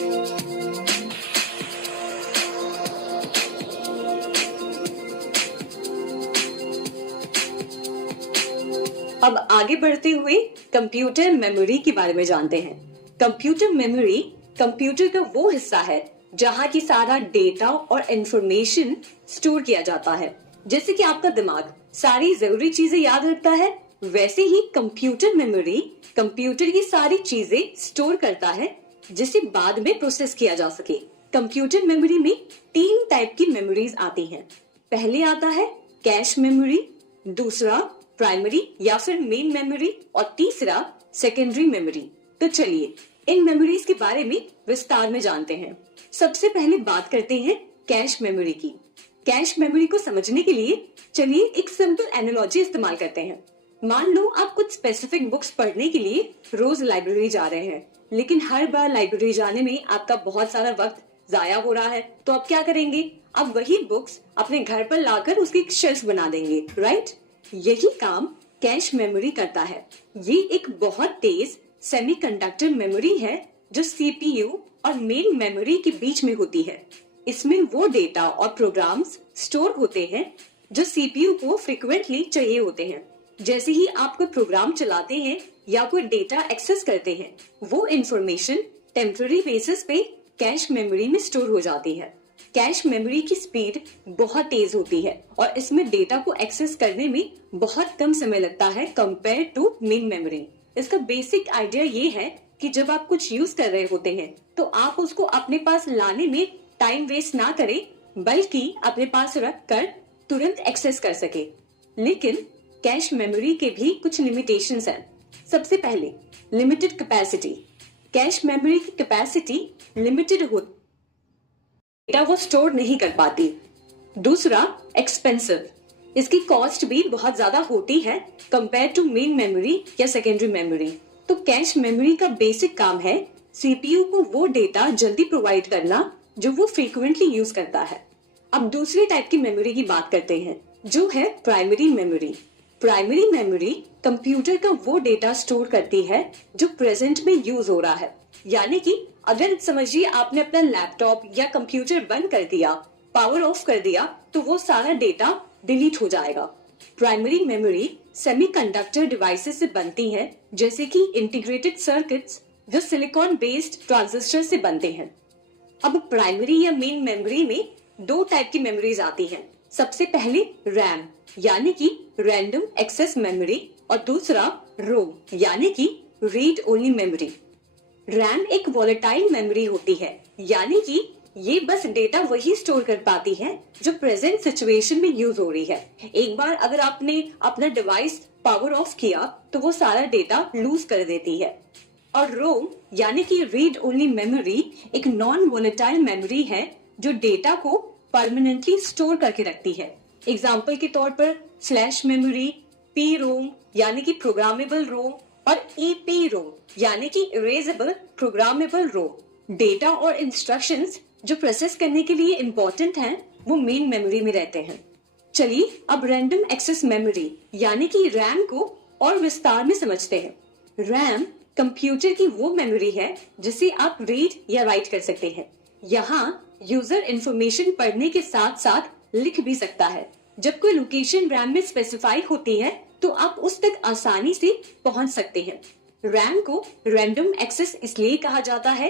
अब आगे बढ़ते हुए कंप्यूटर मेमोरी के बारे में जानते हैं। कंप्यूटर मेमोरी कंप्यूटर का वो हिस्सा है जहाँ की सारा डेटा और इंफॉर्मेशन स्टोर किया जाता है। जैसे कि आपका दिमाग सारी जरूरी चीजें याद रखता है, वैसे ही कंप्यूटर मेमोरी कंप्यूटर की सारी चीजें स्टोर करता है जिसे बाद में प्रोसेस किया जा सके। कंप्यूटर मेमोरी में 3 टाइप की मेमोरीज आती हैं। पहले आता है कैश मेमोरी, दूसरा प्राइमरी या फिर मेन मेमोरी और तीसरा सेकेंडरी मेमोरी। तो चलिए इन मेमोरीज के बारे में विस्तार में जानते हैं। सबसे पहले बात करते हैं कैश मेमोरी की। कैश मेमोरी को समझने के लिए चलिए एक सिंपल एनालॉजी इस्तेमाल करते हैं। मान लो आप कुछ स्पेसिफिक बुक्स पढ़ने के लिए रोज लाइब्रेरी जा रहे हैं, लेकिन हर बार लाइब्रेरी जाने में आपका बहुत सारा वक्त जाया हो रहा है, तो आप क्या करेंगे? आप वही बुक्स अपने घर पर लाकर उसकी एक शेल्फ बना देंगे, राइट? यही काम कैश मेमोरी करता है। ये एक बहुत तेज सेमीकंडक्टर मेमोरी है जो सीपीयू और मेन मेमोरी के बीच में होती है। इसमें वो डेटा और प्रोग्राम्स स्टोर होते हैं जो सीपीयू को फ्रिक्वेंटली चाहिए होते हैं। जैसे ही आप कोई प्रोग्राम चलाते हैं या कोई डेटा एक्सेस करते हैं, वो इंफॉर्मेशन टेम्पररी बेसिस पे कैश मेमोरी में स्टोर हो जाती है। कैश मेमोरी की स्पीड बहुत तेज होती है और इसमें डेटा को एक्सेस करने में बहुत कम समय लगता है कंपेयर टू मेन मेमोरी। इसका बेसिक आइडिया ये है कि जब आप कुछ यूज कर रहे होते हैं तो आप उसको अपने पास लाने में टाइम वेस्ट ना करें, बल्कि अपने पास रख कर तुरंत एक्सेस कर सके। लेकिन कैश मेमोरी के भी कुछ लिमिटेशंस हैं। सबसे पहले लिमिटेड कैपेसिटी। कैश मेमोरी की कैपेसिटी लिमिटेड होती, डेटा वो स्टोर नहीं कर पाती। दूसरा एक्सपेंसिव, इसकी कॉस्ट भी बहुत ज्यादा होती है कंपेयर टू मेन मेमोरी या सेकेंडरी मेमोरी। तो कैश मेमोरी का बेसिक काम है सीपीयू को वो डेटा जल्दी प्रोवाइड करना जो वो फ्रीक्वेंटली यूज करता है। अब दूसरे टाइप की मेमोरी की बात करते हैं जो है primary memory. Primary memory computer का वो डेटा स्टोर करती है जो प्रेजेंट में यूज हो रहा है। यानी कि अगर समझिए आपने अपना लैपटॉप या कंप्यूटर बंद कर दिया, पावर ऑफ कर दिया, तो वो सारा डेटा डिलीट हो जाएगा। प्राइमरी मेमोरी सेमीकंडक्टर डिवाइसेस से बनती है, जैसे कि इंटीग्रेटेड सर्किट्स जो सिलिकॉन बेस्ड ट्रांजिस्टर से बनते हैं। अब प्राइमरी या मेन मेमोरी में 2 टाइप की मेमोरीज आती हैं। सबसे पहले रैम यानी कि रैंडम एक्सेस मेमोरी और दूसरा रोम यानी कि रीड ओनली मेमोरी। रैम एक वॉलेटाइल मेमोरी होती है, यानी कि ये बस डेटा वही स्टोर कर पाती है जो प्रेजेंट सिचुएशन में यूज हो रही है। एक बार अगर आपने अपना डिवाइस पावर ऑफ किया तो वो सारा डेटा लूज कर देती है। और रोम यानी कि रीड ओनली मेमोरी एक नॉन वॉलेटाइल मेमोरी है जो डेटा को परमानेंटली स्टोर करके रखती है। एग्जाम्पल के तौर पर फ्लैश मेमोरी, पी रोम यानी कि प्रोग्रामेबल रोम और ईपी रोम यानी कि इरेजेबल प्रोग्रामेबल रोम। डेटा और इंस्ट्रक्शंस जो प्रोसेस करने के लिए इम्पोर्टेंट हैं वो मेन मेमोरी में रहते हैं। चलिए अब रैंडम एक्सेस मेमोरी यानी कि रैम को और विस्तार में समझते हैं। रैम कंप्यूटर की वो मेमोरी है जिसे आप रीड या राइट कर सकते हैं। यहाँ यूजर इंफॉर्मेशन पढ़ने के साथ साथ लिख भी सकता है। जब कोई लोकेशन रैम में स्पेसिफाई होती है तो आप उस तक आसानी से पहुंच सकते हैं। रैम को रैंडम एक्सेस इसलिए कहा जाता है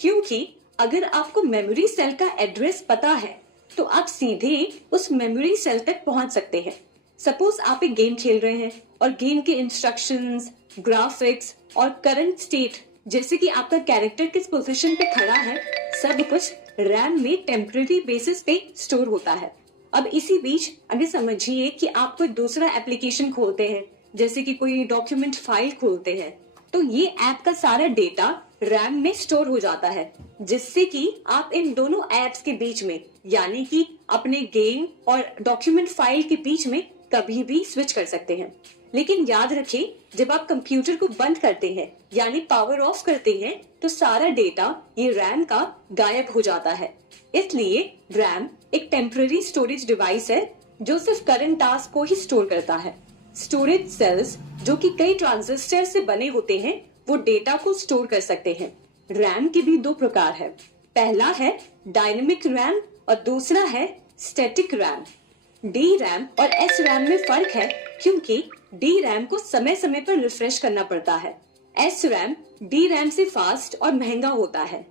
क्योंकि अगर आपको मेमोरी सेल का एड्रेस पता है तो आप सीधे उस मेमोरी सेल तक पहुंच सकते हैं। सपोज आप एक गेम खेल रहे हैं और गेम के इंस्ट्रक्शंस, ग्राफिक्स और करंट स्टेट जैसे कि आपका कैरेक्टर किस पोजीशन पे खड़ा है, सब कुछ रैम में टेम्पररी बेसिस पे स्टोर होता है। अब इसी बीच अगर समझिए कि आप कोई दूसरा एप्लीकेशन खोलते हैं, जैसे कि कोई डॉक्यूमेंट फाइल खोलते हैं, तो ये ऐप का सारा डेटा रैम में स्टोर हो जाता है, जिससे कि आप इन दोनों ऐप्स के बीच में यानी कि अपने गेम और डॉक्यूमेंट फाइल के बीच में कभी भी स्विच कर सकते हैं। लेकिन याद रखें, जब आप कंप्यूटर को बंद करते हैं यानी पावर ऑफ करते हैं तो सारा डेटा ये रैम का गायब हो जाता है। इसलिए रैम एक टेम्पररी स्टोरेज डिवाइस है जो सिर्फ करंट टास्क को ही स्टोर करता है। स्टोरेज सेल्स जो कि कई ट्रांजिस्टर से बने होते हैं वो डेटा को स्टोर कर सकते हैं। रैम के भी दो प्रकार है। पहला है डायनेमिक रैम और दूसरा है स्टैटिक रैम। डी रैम और एस रैम में फर्क है क्योंकि डी रैम को समय समय पर रिफ्रेश करना पड़ता है। एस रैम डी रैम से फास्ट और महंगा होता है।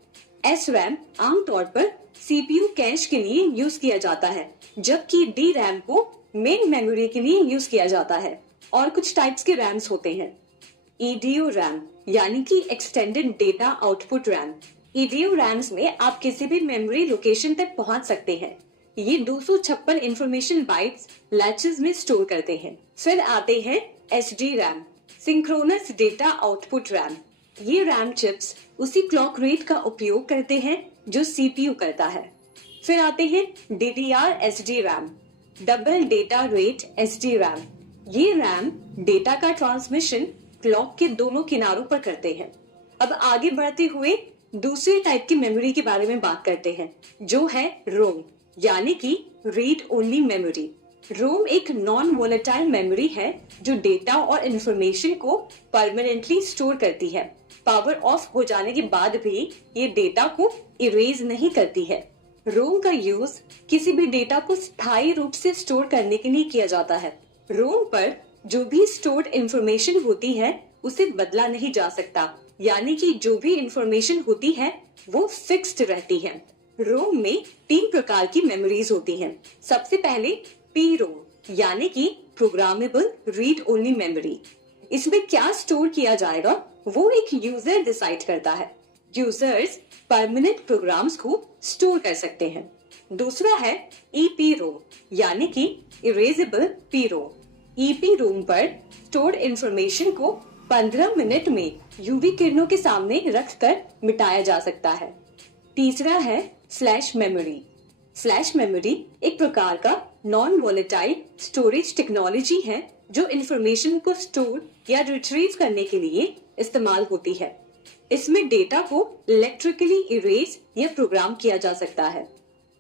एस रैम आमतौर पर सीपीयू कैश के लिए यूज किया जाता है, जबकि डी रैम को मेन मेमोरी के लिए यूज किया जाता है। और कुछ टाइप्स के रैम्स होते हैं। ईडीओ रैम यानी कि extended data output RAM. EDO RAMs में आप किसी भी मेमोरी लोकेशन तक पहुंच सकते हैं। ये 256 इंफॉर्मेशन बाइट्स लैचेस में स्टोर करते हैं। फिर आते हैं SD RAM, synchronous data output RAM. ये रैम चिप्स उसी क्लॉक रेट का उपयोग करते हैं जो सीपीयू करता है। फिर आते हैं DDR SD RAM, double data rate SD RAM. ये रैम डेटा का ट्रांसमिशन क्लॉक के दोनों किनारों पर करते हैं। अब आगे बढ़ते हुए दूसरे टाइप की मेमोरी के बारे में बात करते हैं, जो है रोम यानी कि रीड ओनली मेमोरी। रोम एक नॉन वोलेटाइल मेमोरी है जो डेटा और इंफॉर्मेशन को परमानेंटली स्टोर करती है। पावर ऑफ हो जाने के बाद भी ये डेटा को इरेज नहीं करती है। रोम का यूज किसी भी डेटा को स्थायी रूप से स्टोर करने के लिए किया जाता है। रोम पर जो भी स्टोर्ड इंफॉर्मेशन होती है उसे बदला नहीं जा सकता, यानी कि जो भी इंफॉर्मेशन होती है वो फिक्स्ड रहती है। रोम में 3 प्रकार की मेमोरीज होती हैं। सबसे पहले पी रोम यानी कि प्रोग्रामेबल रीड ओनली मेमोरी। इसमें क्या स्टोर किया जाएगा वो एक यूजर डिसाइड करता है। यूजर्स परमानेंट प्रोग्राम्स को स्टोर कर सकते हैं। दूसरा है ईपी रोम यानी कि इरेजेबल पी रोम। ईपी रोम पर स्टोर्ड इंफॉर्मेशन को 15 मिनट में यूवी किरणों के सामने रखकर मिटाया जा सकता है। तीसरा है फ्लैश मेमोरी। फ्लैश मेमोरी एक प्रकार का नॉन वोलेटाइल स्टोरेज टेक्नोलॉजी है जो इंफॉर्मेशन को स्टोर या रिट्रीव करने के लिए इस्तेमाल होती है। इसमें डेटा को इलेक्ट्रिकली इरेज या प्रोग्राम किया जा सकता है।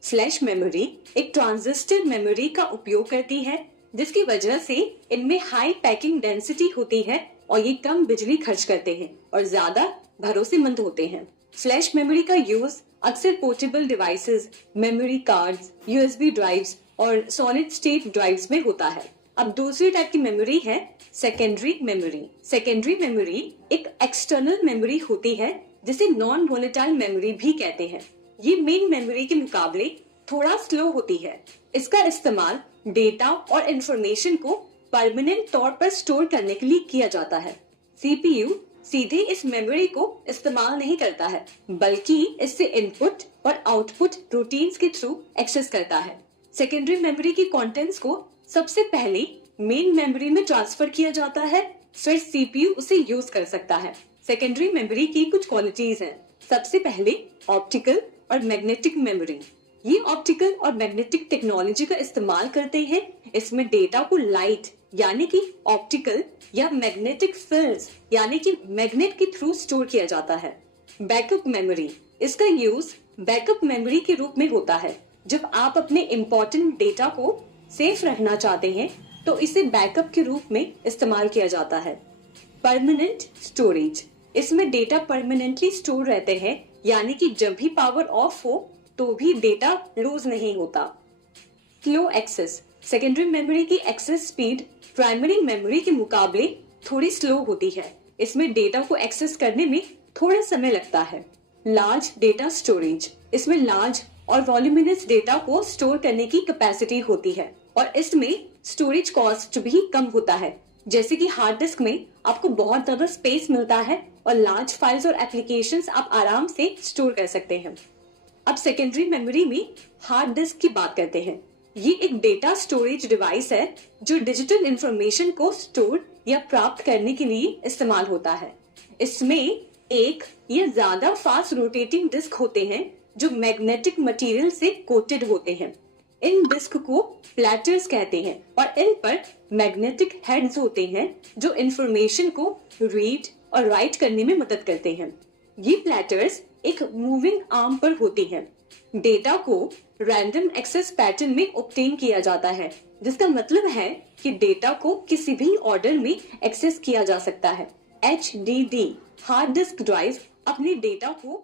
फ्लैश मेमोरी एक ट्रांजिस्टर मेमोरी का उपयोग करती है, जिसकी वजह से इनमें हाई पैकिंग डेंसिटी होती है और ये कम बिजली खर्च करते हैं और ज्यादा भरोसेमंद होते हैं। फ्लैश मेमोरी का यूज अक्सर portable devices, memory cards, USB drives और सॉलिड स्टेट ड्राइव्स में होता है। अब दूसरी टाइप की मेमोरी है सेकेंडरी मेमोरी। सेकेंडरी मेमोरी एक एक्सटर्नल मेमोरी होती है जिसे नॉन वोलेटाइल मेमोरी भी कहते हैं। ये मेन मेमोरी के मुकाबले थोड़ा स्लो होती है। इसका इस्तेमाल डेटा और इंफॉर्मेशन को परमानेंट तौर पर स्टोर करने के लिए किया जाता है। सीपीयू सीधे इस मेमोरी को इस्तेमाल नहीं करता है, बल्कि इससे इनपुट और आउटपुट रूटीन्स के थ्रू एक्सेस करता है। सेकेंडरी मेमोरी की कंटेंट्स को सबसे पहले मेन मेमोरी में ट्रांसफर किया जाता है, फिर सीपीयू उसे यूज कर सकता है। सेकेंडरी मेमोरी की कुछ क्वालिटीज हैं। सबसे पहले ऑप्टिकल और मैग्नेटिक मेमोरी। ये ऑप्टिकल और मैग्नेटिक टेक्नोलॉजी का इस्तेमाल करते हैं। इसमें डेटा को लाइट यानी कि ऑप्टिकल या मैग्नेटिक फील्ड्स यानी कि मैग्नेट के थ्रू स्टोर किया जाता है। बैकअप मेमोरी, इसका यूज बैकअप मेमोरी के रूप में होता है। जब आप अपने इम्पोर्टेंट डेटा को सेफ रखना चाहते हैं तो इसे बैकअप के रूप में इस्तेमाल किया जाता है। परमानेंट स्टोरेज, इसमें डेटा परमानेंटली स्टोर रहते हैं, यानी कि जब भी पावर ऑफ हो तो भी डेटा लूज नहीं होता। स्लो एक्सेस, सेकेंडरी मेमोरी की एक्सेस स्पीड प्राइमरी मेमोरी के मुकाबले थोड़ी स्लो होती है। इसमें डेटा को एक्सेस करने में थोड़ा समय लगता है। लार्ज डेटा स्टोरेज, इसमें लार्ज और वॉल्यूमिनस डेटा को स्टोर करने की कैपेसिटी होती है और इसमें स्टोरेज कॉस्ट भी कम होता है। जैसे कि हार्ड डिस्क में आपको बहुत ज्यादा स्पेस मिलता है और लार्ज फाइल्स और एप्लीकेशंस आप आराम से स्टोर कर सकते हैं। अब सेकेंडरी मेमोरी में हार्ड डिस्क की बात करते हैं। ये एक डेटा स्टोरेज डिवाइस है जो डिजिटल इंफॉर्मेशन को स्टोर या प्राप्त करने के लिए इस्तेमाल होता है। इसमें एक या ज्यादा फास्ट रोटेटिंग डिस्क होते हैं जो मैग्नेटिक मटेरियल से कोटेड होते हैं। इन डिस्क को प्लेटर्स कहते हैं और इन पर मैग्नेटिक हेड्स होते हैं जो इंफॉर्मेशन को रीड और राइट करने में मदद करते हैं। ये प्लेटर्स एक मूविंग आर्म पर होती हैं। डेटा को रैंडम एक्सेस पैटर्न में ऑब्टेन किया जाता है, जिसका मतलब है कि डेटा को किसी भी ऑर्डर में एक्सेस किया जा सकता है। HDD हार्ड डिस्क ड्राइव अपने डेटा को